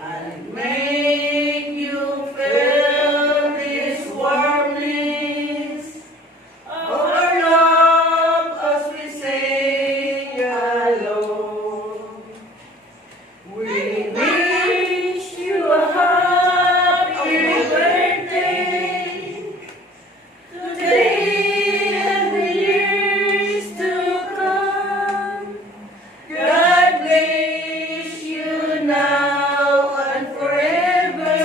and make you feel this warmness of our love as we sing alone. We wish you a happy birthday today and the years to come. God bless you now and forever.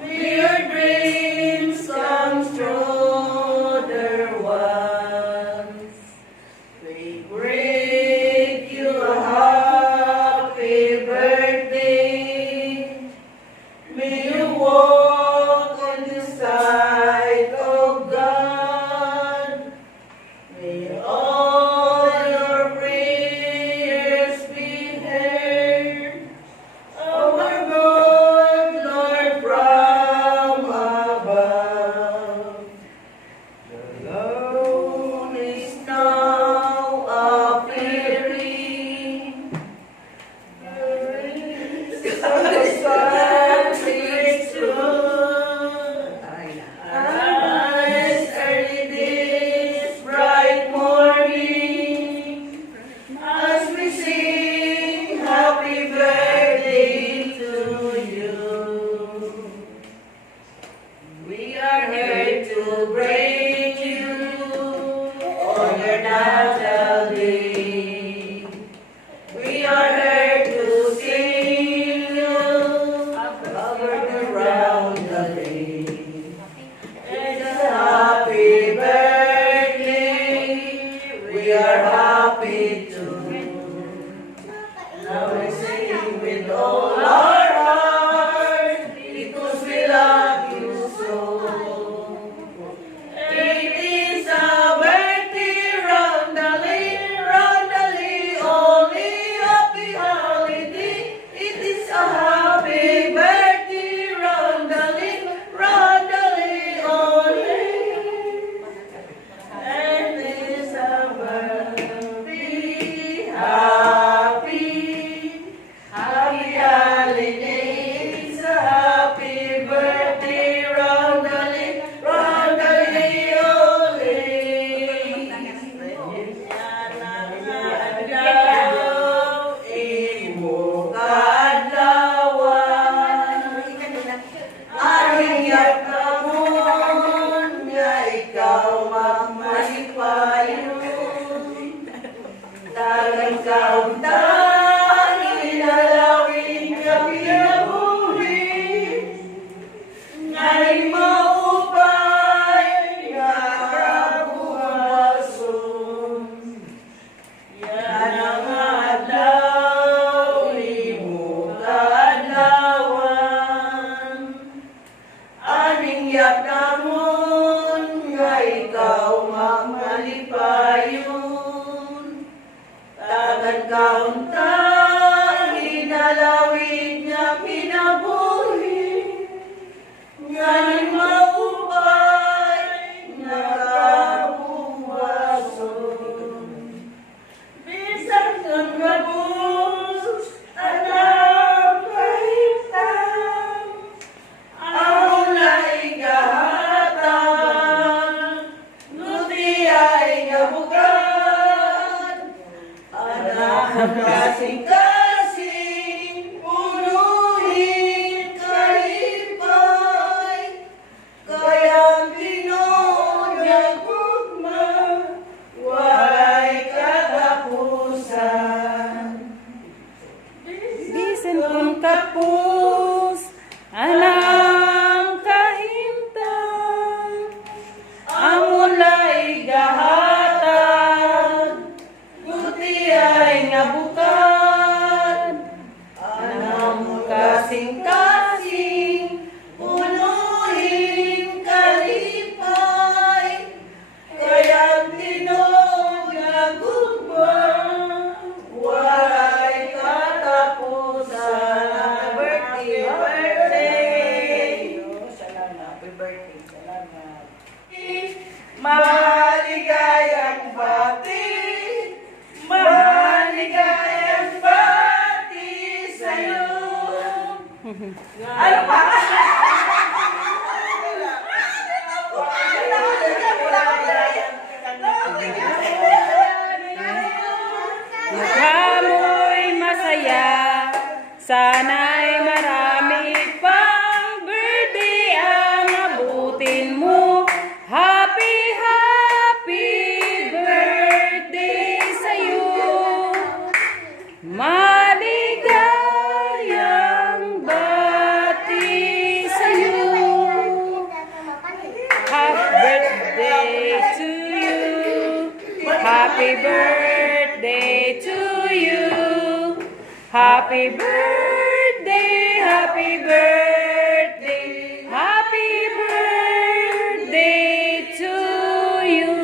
May your dreams come true, dear ones. We greet you a happy birthday. May you walk on the side of God. May all your prayers be heard. Our good Lord from above. The Lord is now appearing. The sun is soon. As early this bright morning, as we sing happy birthday to you. We are here to bring you on your natural day. We are here to sing you covered around the day. It's a happy birthday. We are happy too. Now we sing with all our heart because we love you so. It is a birthday roundly, only happy holiday. It is a happy birthday roundly, only. And it is a birthday, happy holiday. It's a happy birthday roundly, only. Nanagaw, imo kadlawan. Aring yakamon nga ikaw magmalipayon. Dagang kauntan, inalawin nga pinabuhi. Nga'y maupay, nga kabuhason. Yan ang adlaw, imo kaadlawan. Aning yakamon, nga ikaw magmalipayon. Tagan kauntan, inalawin nga pinabuhi. Nga'y maupay, nga kabuhason. Bisan kang gabus, alam kahitang, ang ulay gahatang, nuti ay gabugan, anak kasing-kasing, punuhin kalipay, kayang tinonyang gugma, walay katapusan. Bisan kung kapos, anang kahimtang, ang ulay gahatag, guti ay ngabukan, anang kasing-kasing, punuhin kalipay, kayang tinonyang gugma, walay katapusan. Happy birthday! Salamat. Happy birthday. Salamat. Maligayang bati, maligayang bati sa'yo. Ano pa? Mukhamo'y masaya, sana'y marami pang birthday ang abutin mo. Happy, happy birthday sa'yo. Maligayang bati sa'yo. Happy birthday to you. Happy birthday to you. Happy birthday, happy birthday, happy birthday to you.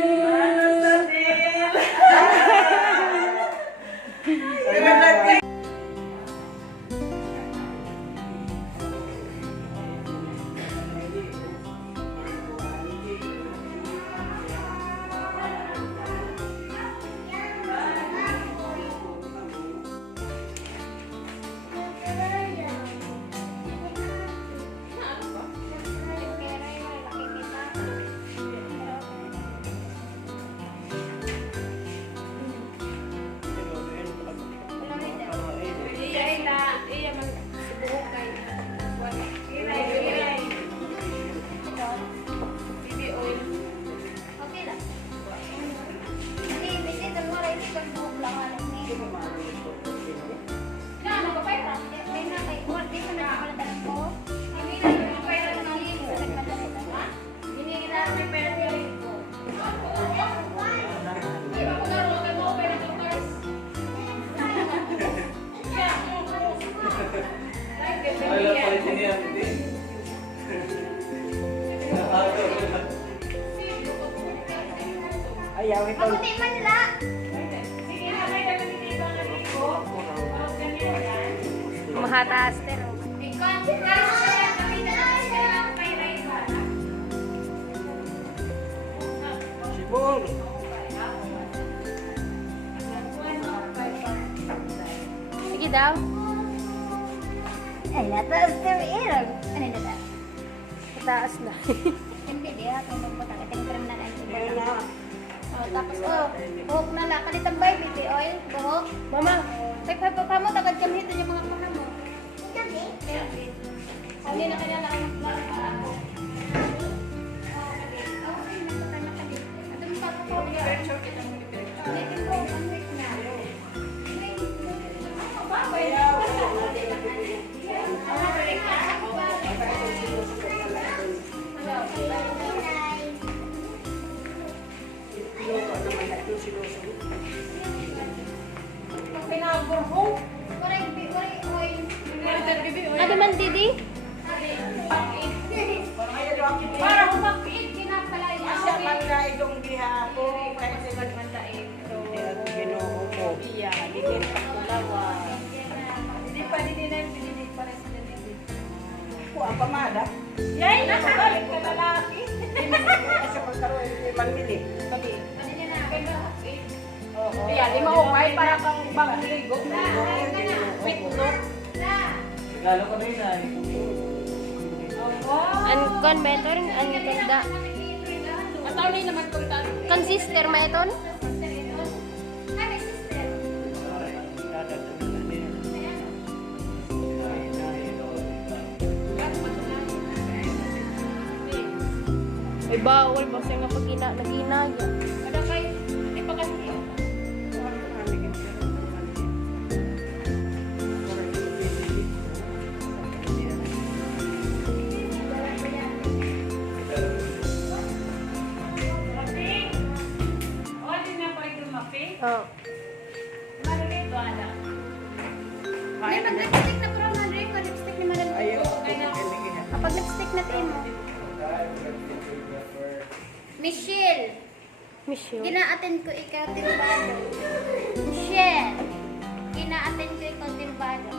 Ayaw ito. Mabuti man la. Mahataas pero. Sibol. Sige daw. Ay, nataas na irag. Ano na ta? Mataas na. Hindi dia kung magpatang itong krem na lang. Ayun na. Tapos buhok na la. Kalitang bay, biti oil, buhok. Mama, Pa mo, tagad kami ito yung mga paka mo. Kami? Hindi na kanya lang ang plano. ano man didi? Para humapit, kinapalay. Asya man na itong gihapon. Kasi Mandain. Ginoo ko. Iya, dili pa kulawa. Hindi pa din na pinili para sa dili. Ko ang pamada. Yay, nakabalik ka lalaki. Kasi pagkaroon hindi man mili. Kami. Ano niya na, kay mahapit. Oo. Ayan, di maumay para kang bagong ligo. Wait, no? Regalo ko rin na. An kon meton an ganda. Ataw ni naman kung talo. Kan sister ma iton? Ay, sister. Ay bawal ba siya nga pagina naginaya. Ada kay ipakasi. Oh. May pag-lipstick na pro Madre, pag-lipstick ni Madam. Ayaw. Kapag lipstick na mo. Michelle. Michelle. Gina-attend ko ikaw timbado. Michelle. Gina-attend ko ikaw timbado.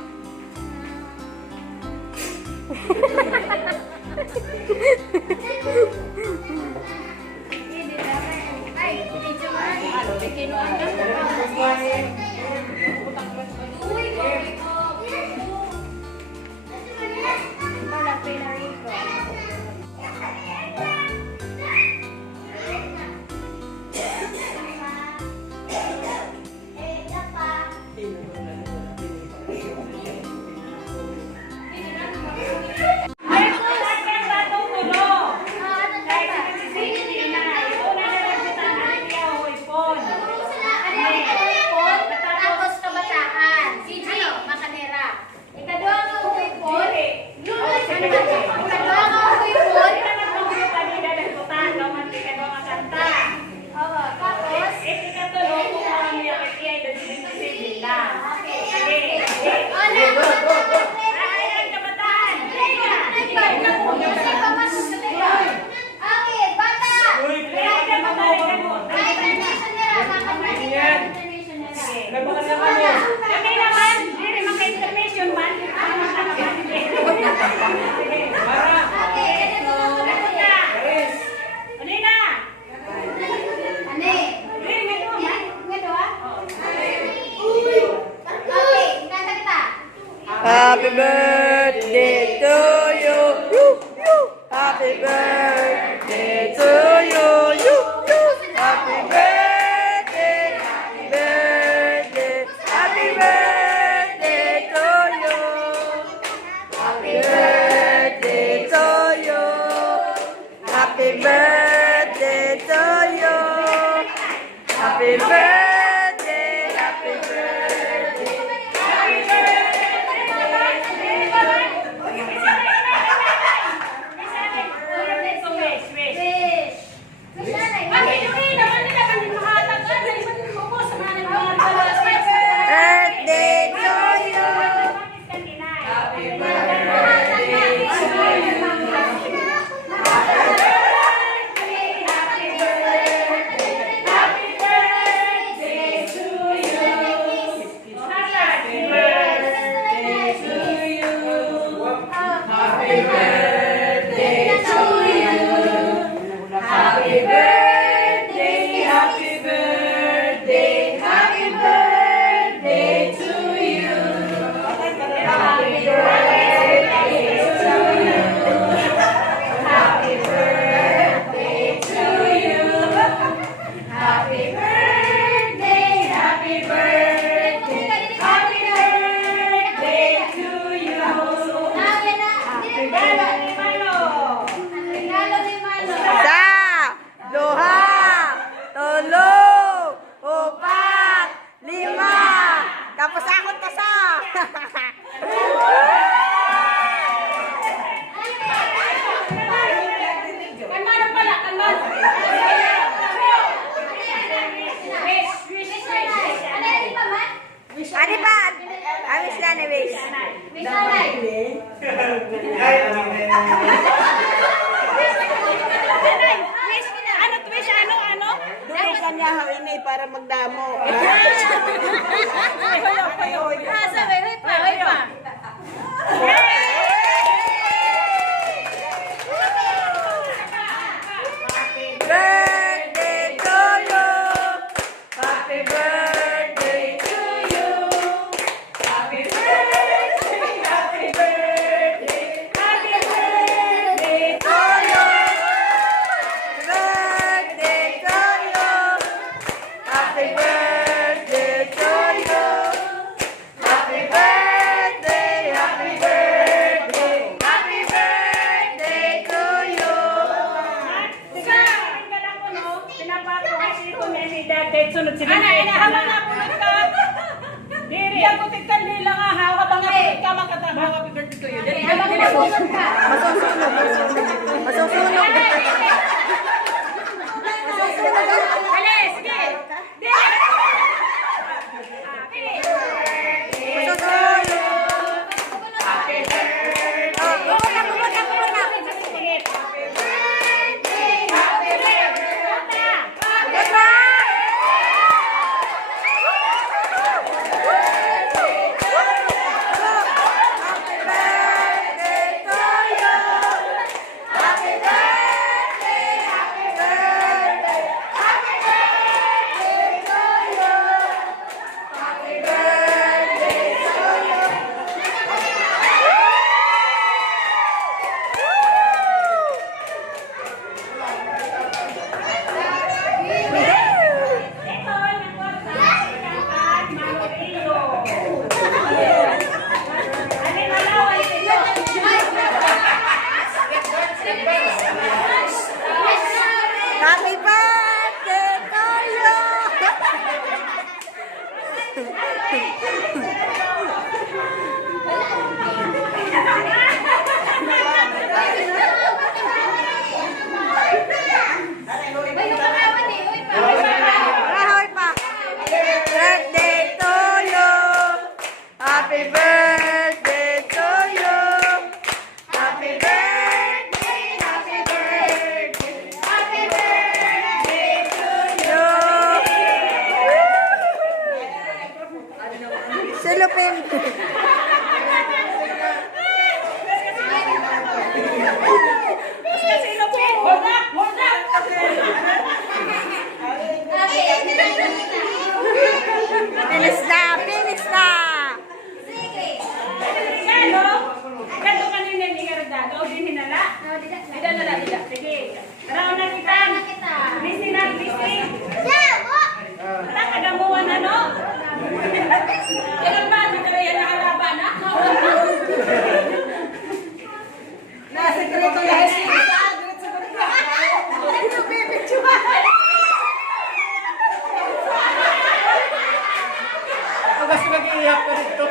Ay, medyo man. Kinuan ka sa Uy, May salay. Ano, twist, ano? Doon kanya hawin eh para magdamo. Asa, way pa. Birthday to you. Happy birthday to you. Happy birthday, happy birthday, happy birthday to you. Birthday to you. Happy birthday to you. Happy birthday, happy birthday, happy birthday to you. Sunod sila. Ana, habang napunod ka. Diri, ako tigtan nila nga ha. Habang napunod ka, makatama. Happy birthday to you. Dili, Habang napunod ka. Masusunog. Dali, sige. Dili. Happy birthday to Rahoy pa. Birthday to you. Happy birthday to you. Happy birthday, happy birthday, happy birthday to you. Silupin. Sino po? Hold up. Finish na. Ano? Ganto kanina ni Gerda. O din hinala. Dila. Sige. Araw na kita. Listening. Nakagamuan ano? Yan ba? Di ka yan nakalaban na? Nasekreto yan. Gusto mag-iiyak ko dito.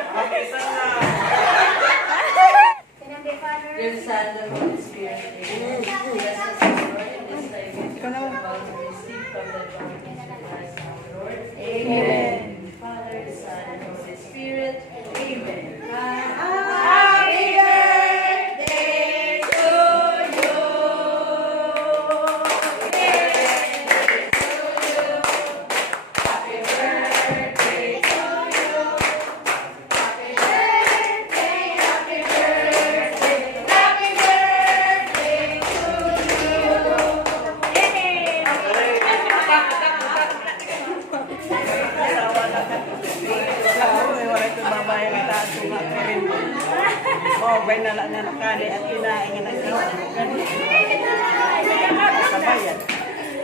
Dear Son, the Holy Spirit, amen. Bless us, Lord, in this time which we are about to receive from the Lord Jesus Christ our Lord. Amen. Father, Son, and Holy Spirit, amen. Happy birthday to you. Happy birthday to you. Happy birthday, happy birthday, happy birthday to you. Oh, bay na lang na nakali at kinain nga ng kabayan.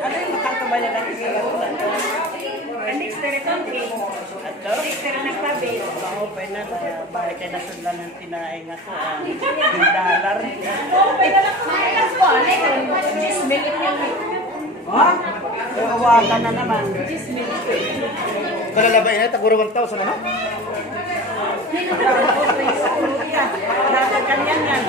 Ano yung makakabayan ang kinain? Ang mixture ito, mixture na kabe. Oo, bay na lang. Bakit kayo nasundan ng tinain nga ito? $1. Oo, bay na lang. Ha? Kawakan na naman. Kalalabay na, taguro 1,000 ano? Dapat kanyan yan.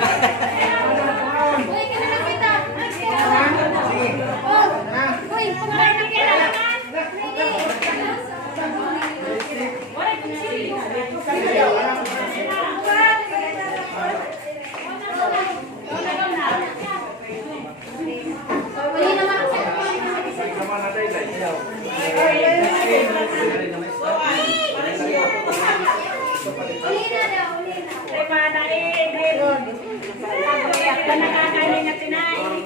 Nakakain na tinahin.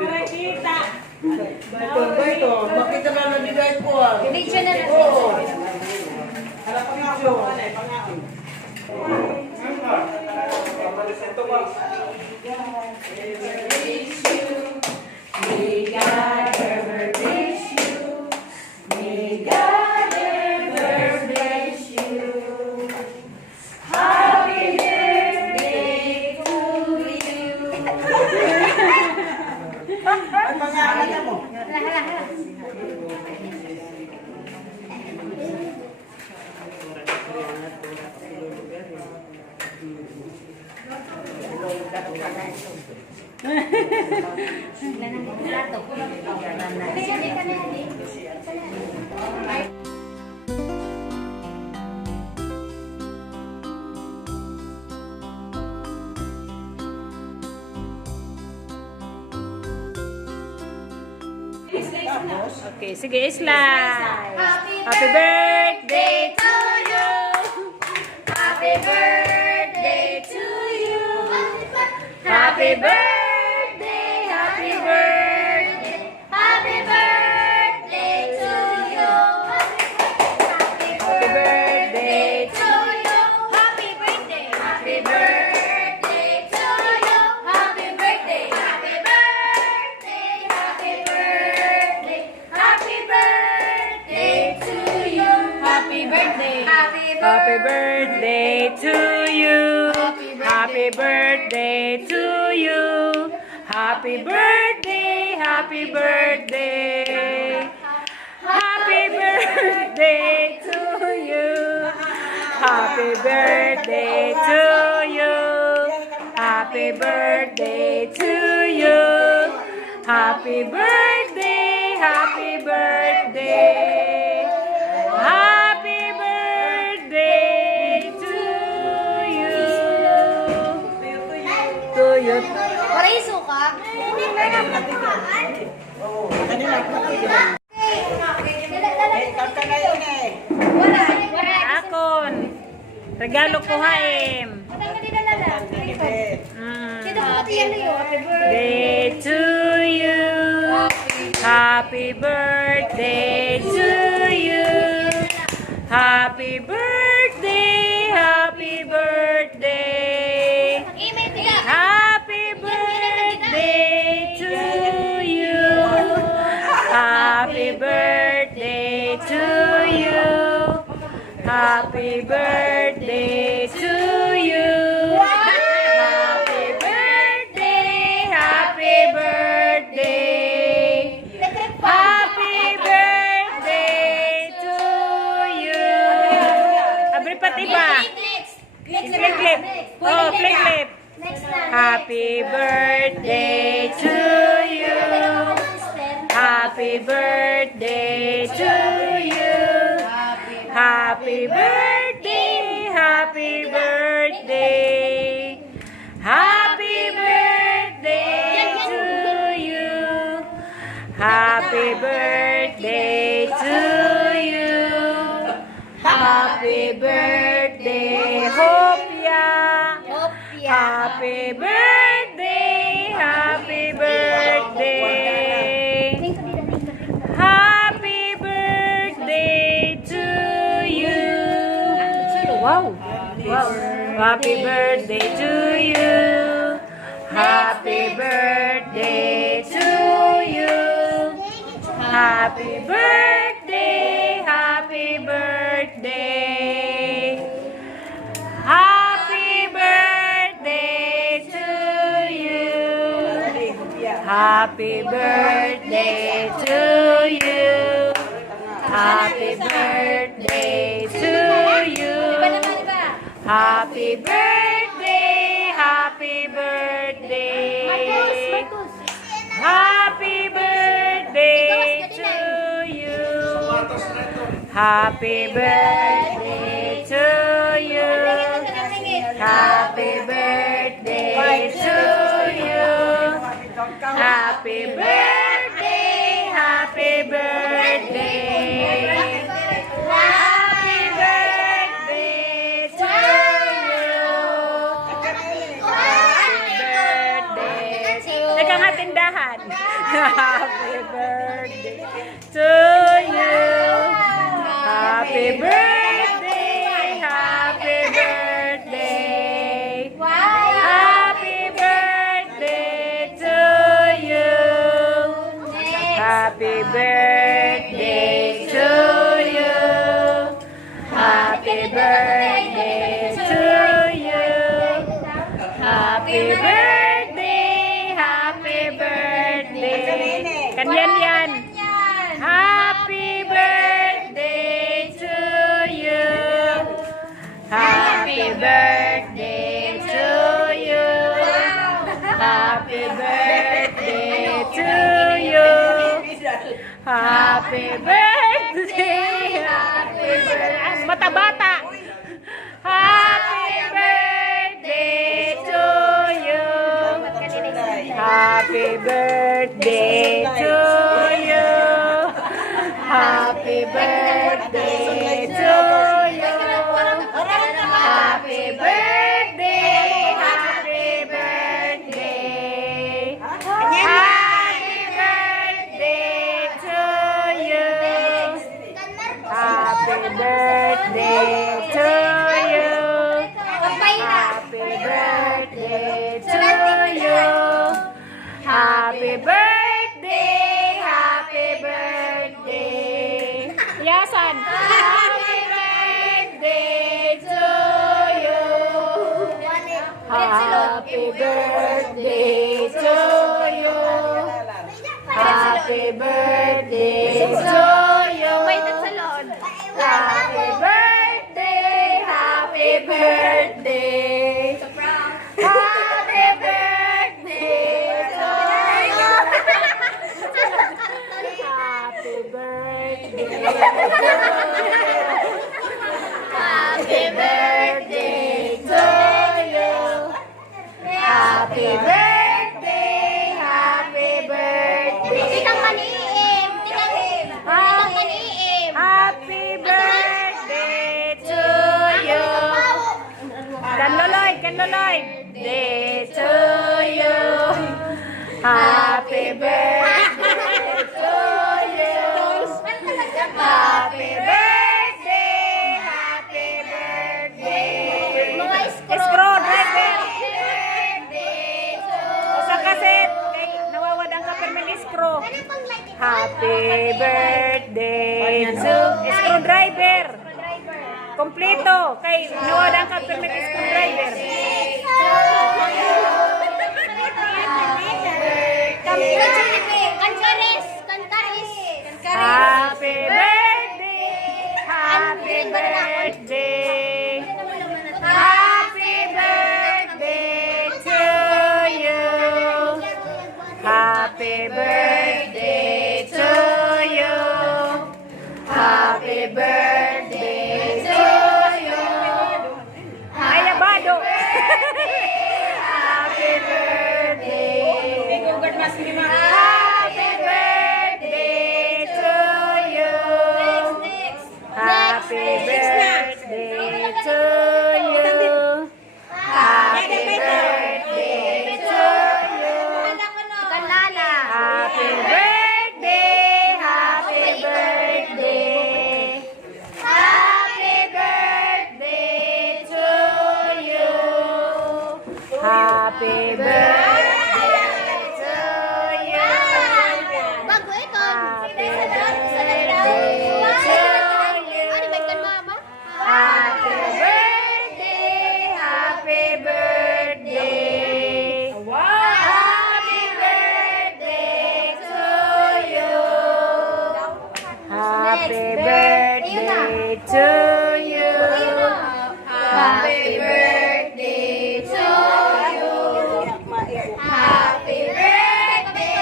Makikita. Ito, makita na nabigay ko ah. Hindi siya na lang. Oo. Harap ang ako. Pangaon. May God ever bless you. May God ever bless you. Happy birthday to you. Ay, pangaon na mo. Hala. Hindi ka na, hindi. Okay, sige, slide. Happy birthday to you. Happy birthday to you. Happy birthday, happy birthday. Happy birthday to you. Happy birthday to to you. Happy birthday. Happy birthday to you. Happy birthday. Happy birthday. Happy birthday. Happy birthday to you. Happy birthday. Happy birthday to you. Happy birthday to you. Happy birthday, happy birthday. Happy birthday to you. Happy birthday to you. Happy birthday to you. Happy birthday, happy birthday. Happy birthday to you. To you. Paraiso ka? Wala. Akon. Regalo ko haim. Sino ko pati yan yun? Happy birthday. Day to you. Happy birthday to you. Happy birthday, happy birthday. Email tiga. Happy birthday to you. Happy birthday to you. Happy birthday to you. Happy birthday, happy birthday. Happy birthday to you. Abri pati ba? Flip clip. Oh, flip clip. Next na. Happy birthday to you. Happy birthday to you. Happy birthday, happy birthday. Happy birthday to you. Happy birthday to you. Happy birthday, Hopia. Happy birthday, happy birthday. Happy birthday to you. Wow. Wow. Happy birthday to you. Happy birthday to you. Happy birthday, happy birthday. Happy birthday to you. Happy birthday to you. Happy birthday to you. Happy birthday, happy birthday. Happy birthday to you. Happy birthday to you. Happy birthday to you. Happy birthday, happy birthday. Happy birthday to you. Happy birthday to you. Happy birthday. Happy birthday. Happy birthday to you. Happy birthday to you. Happy birthday to you. Happy birthday. Happy birthday. Kanyan yan. Happy birthday to you. Happy birthday to you. Happy birthday to you. Happy birthday. Happy birthday. Mata bata. Happy birthday to you. Happy birthday to you. Happy birthday to you. Happy birthday. Happy birthday. Happy birthday to you. Happy birthday to you. Happy birthday to you. Happy birthday. Happy birthday. Yasan. Happy birthday to you. Happy birthday to you. Happy birthday to you. Wait, that's alone. Happy birthday. Happy birthday. Happy birthday to you. Happy birthday. Happy birthday to you. Happy birthday. Happy birthday. Tikang maniim. Tikang maniim. Happy birthday to you. Kanloloy. Day to you. Happy birthday to you. Happy birthday. Happy birthday. Screwdriver. O sa kaset. Kay nawawadang ka permit screw. Happy birthday to screwdriver. Kompleto. Kay nawawadang ka permit screwdriver. Happy birthday. Happy birthday. Happy birthday to you. Happy birthday to you. Happy birthday to you. Ay, abado. Happy birthday. Happy birthday to you. Happy birthday to you. Happy birthday to you. Happy birthday. Happy birthday. Happy birthday to you. Happy birthday to you. Bago ito. Happy birthday to you. Ano ba kan mama? Happy birthday. Happy birthday. Happy birthday to you. Happy birthday to you. Happy birthday to you. Happy birthday.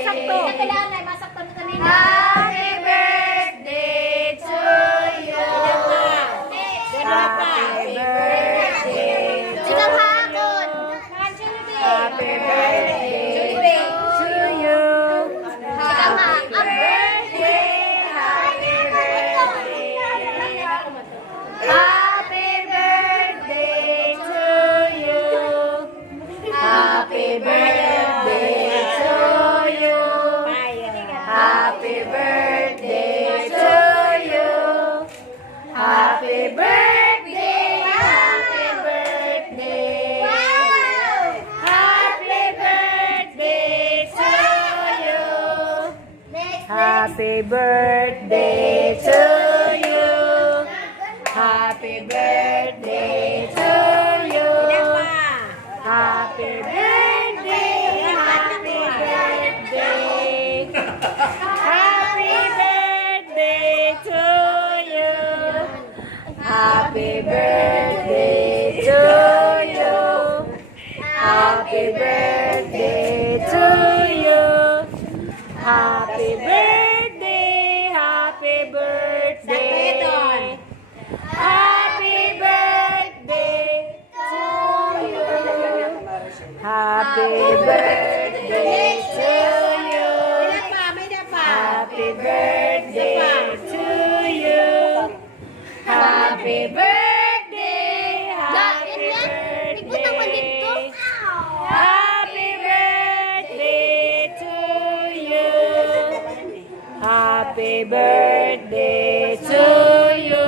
Sakto. Kailangan ay masaktan na kanina. Happy birthday to you. Happy birthday to Ikaw you. hakon. Happy birthday to you. Happy birthday. Happy birthday. Happy birthday to you. Happy birthday Happy birthday to you. Happy birthday to you. Happy birthday, happy birthday. Happy birthday to you. Happy birthday to you. Happy birthday to you. Happy birthday, happy birthday. Happy birthday to you. Happy birthday to you. Happy birthday to you. Happy birthday, happy birthday. Happy birthday to you. Happy birthday to you.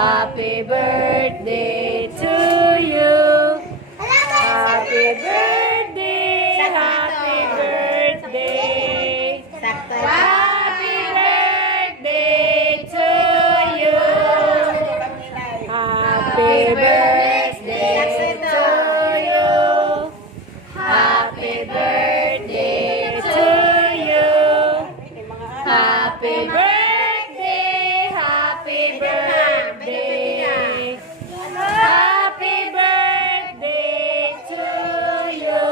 Happy birthday to you. Happy birthday, happy birthday. Happy birthday to you. Happy birthday to you. Happy birthday to you. Happy birthday, happy birthday. Happy birthday to you.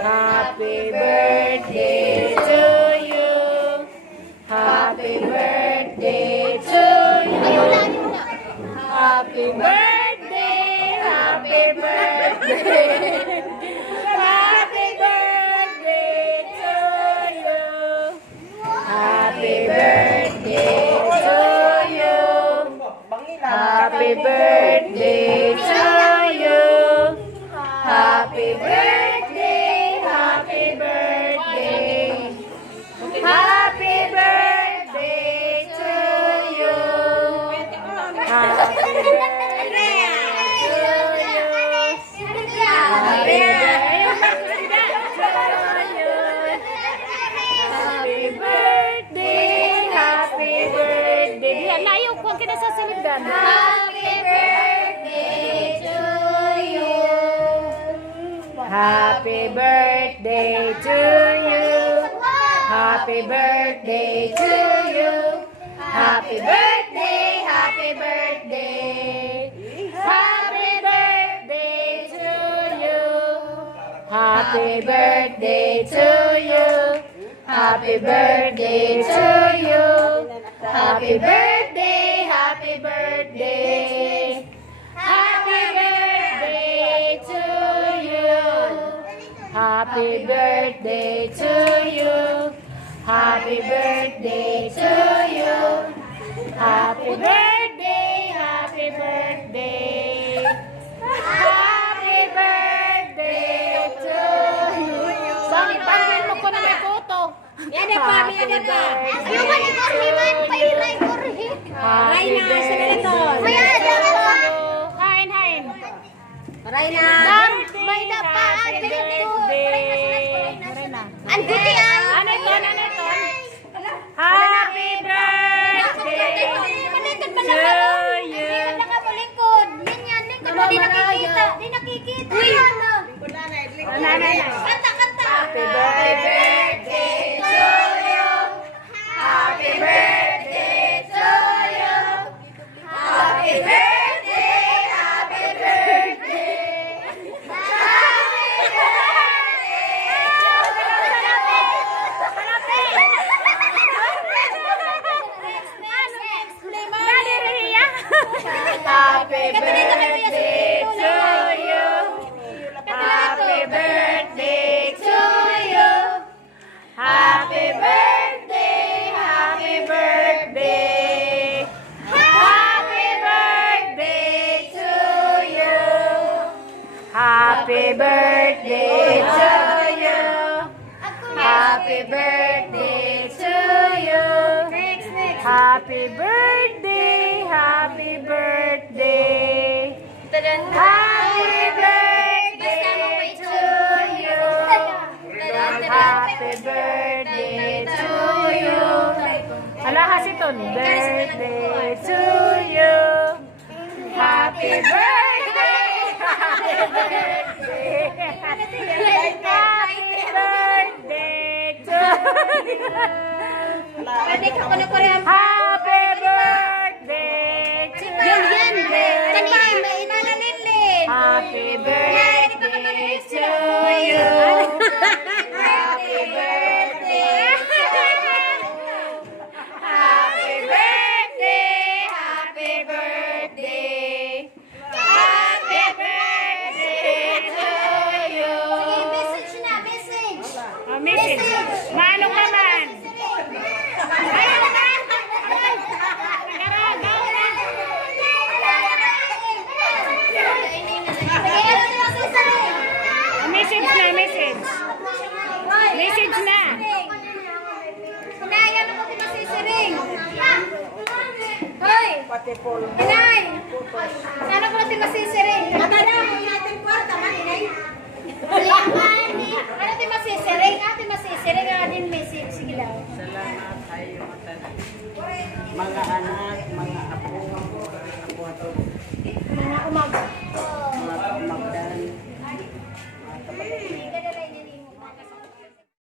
Happy birthday to you. Happy birthday to you. Happy birthday, happy birthday. Happy birthday to you. Happy birthday to you. Happy birthday to you. Happy birthday, happy birthday. Happy birthday to you. Happy birthday to you. Happy birthday, happy birthday. Diyan, layo ko ang kinasasaligan. Happy birthday to you. Happy birthday to you. Happy birthday to you. Happy birthday, happy birthday. Happy birthday to you. Happy birthday to you. Happy birthday to you. Happy birthday, happy birthday. Happy birthday to you. Happy birthday to you. Happy birthday to you. Happy birthday, happy birthday. Happy birthday to you. Bakit pangin mo ko na may kuto? Yan ang pami, yan ang pa. Yung man, ikorhiman, pairay, korhi. Happy birthday to you. Hain, hain. Maray na. Dam, may dapa. Happy birthday. Ang guti ay. Ano ito? Ano ito? Happy birthday to you. Nakamulikod. Yan, di nakikita. Di nakikita. Uy, ano? Kanta, kanta. Happy birthday to you. Happy birthday to you. Happy birthday, happy birthday. Happy birthday to you. Happy birthday to you. Happy birthday, happy birthday. Happy birthday to you. Happy birthday to you. Happy birthday to you. Happy birthday, happy birthday. Happy birthday to you. Happy birthday to Ganon. Birthday to you. Happy birthday. Happy birthday. Happy birthday to you. Pwede ka ko na Korean. Happy birthday to Yan. you. Kanina, may inalalinlin. Happy birthday to you. Happy birthday. Happy birthday. Happy birthday. Happy birthday to you. Sige, message na, message. Oh, message. Maano ka man? Ayun na. Message na, message. Message na. Inayan ako si Masisiring. Hoy! Pati polo. Inay! Sana ko na si Masisiring. Nakada mo yung ating kwarta, man, inay. Ano ti Masisiring? Ate Masisiring, ang ating message. Sige daw. Salamat kayo matanan. Mga